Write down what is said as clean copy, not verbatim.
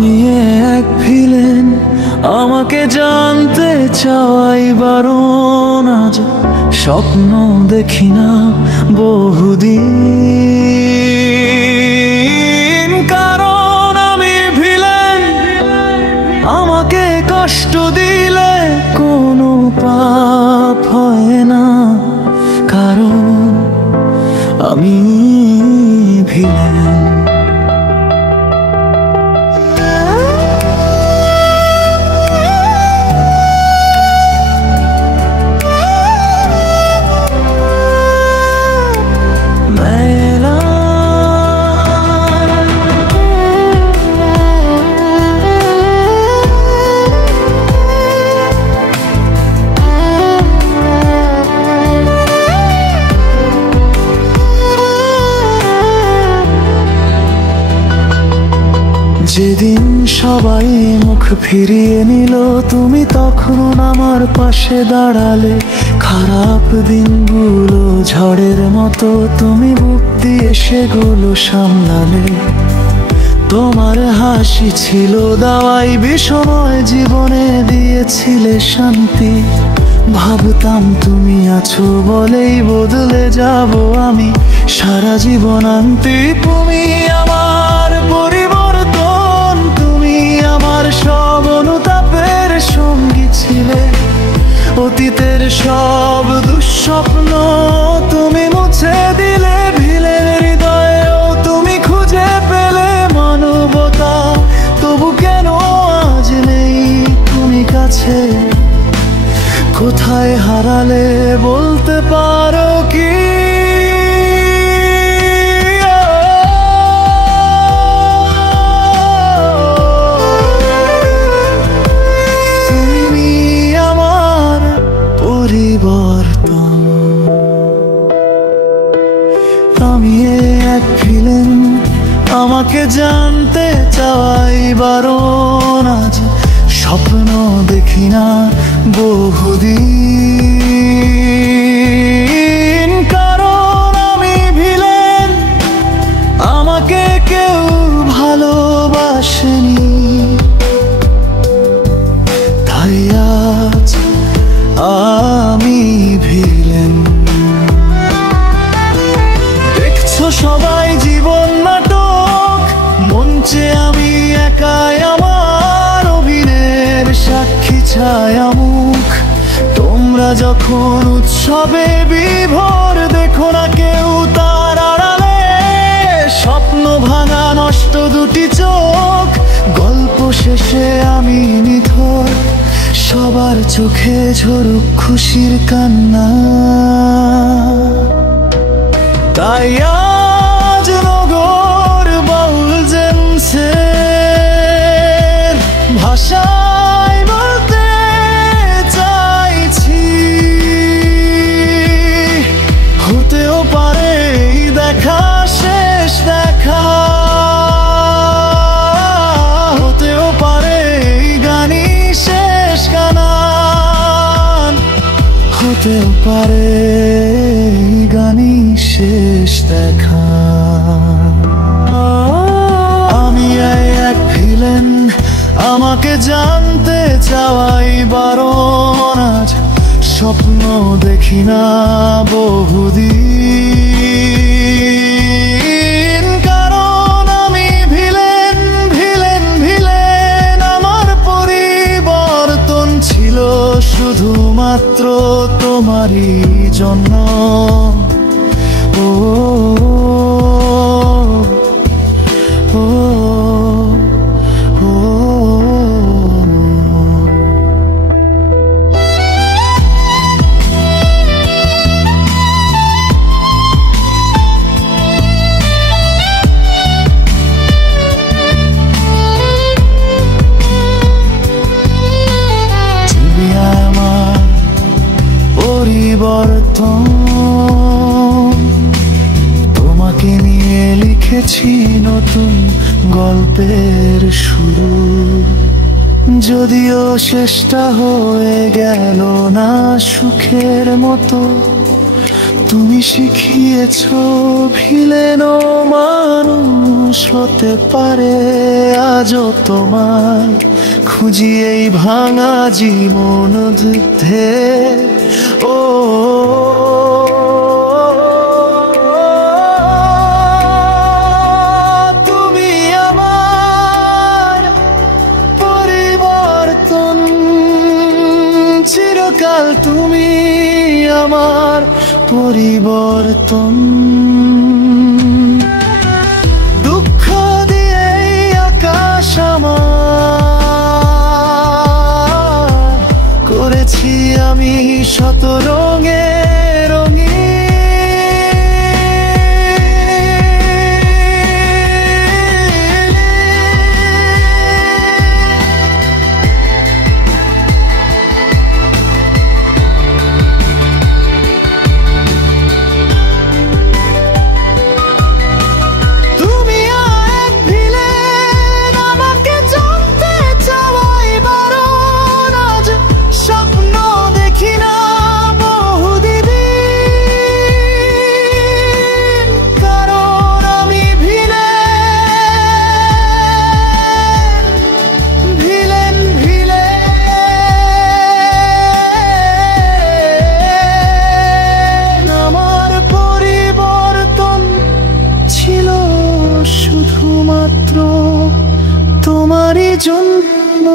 আমি এক ভিলেন, আমাকে জানতে চাওয়াই বারণ। আজ স্বপ্ন দেখি না বহুদিন, কারণ আমি ভিলেন। আমাকে কষ্ট দিলে কোনো পাপ হয় না, কারণ আমি ভিলেন। যেদিন সবাই মুখ ফিরিয়ে নিল, তুমি তখন আমার পাশে দাঁড়ালে। খারাপ দিনগুলো ঝড়ের মতো তুমি বুক দিয়ে সেগুলো সামলালে। তোমার হাসি ছিল দাওয়াই, বিষময় জীবনে দিয়েছিলে শান্তি। ভাবতাম তুমি আছো বলেই বদলে যাব আমি সারা জীবন আনতে। তুমি আমার পরিবর্তন, তুমি আমার সব অনুতাপের সঙ্গী ছিলে। অতীতের সব দুঃস্বপ্ন তুমি মুছে দিলে, ভিলেন হৃদয়েও তুমি খুঁজে পেলে মানবতা। তবু কেন আজ নেই তুমি কাছে? কোথায় হারালে বলতে পারো কি? তুমি আমার পরিবর্তন। আমি এক ভিলেন, আমাকে জানতে চাওয়াই বারণ। আজ স্বপ্ন দেখি না বহুদিন, কারণ আমি ভিলেন। আমাকে কেউ ভালোবাসেনি, তাই আজ আমি ভিলেন। দেখছো সবাই জীবন নাটক, মঞ্চে আমি একাই আমার অভিনয়ের সাক্ষী ছায়া মুখ। তোমরা যখন উৎসবে বিভোর, দেখো না কেউ তার আড়ালে। স্বপ্ন ভাঙা নষ্ট দুটি চোখ, গল্প শেষে আমি নিথর। সবার চোখে ঝরুক খুশির কান্না, তাই আজ নগর বাউল জেমসের ভাষায় বলতে চাইছি। হতেও পারে এই দেখা শেষ দেখা, হতেও পারে এই গানই শেষ গান, হতেও পারে এই গানই শেষ দেখা। আমি এক ভিলেন, আমাকে জানতে চাওয়াই বারণ। আজ স্বপ্ন দেখি না বহুদিন, কারণ আমি ভিলেন। ভিলেন ভিলেন, আমার পরিবর্তন ছিল শুধুমাত্র তোমারই জন্য। ও ও ও তুমি আমার পরিবর্তন। তোমাকে নিয়ে লিখেছি নতুন গল্পের শুরু। যদিও শেষটা হয়ে গেল না সুখের মতো, তুমি শিখিয়েছো ভিলেনও মানুষ হতে পারে। আজও তোমার খুঁজি এই ভাঙা জীবন যুদ্ধে। ও তুমি আমার পরিবর্তন, চিরকাল তুমি আমার পরিবর্তন। দুঃখ দিয়ে আকাশ আমার করেছি আমি শত রঙে রঙিন। শুধুমাত্র তোমারই জন্য।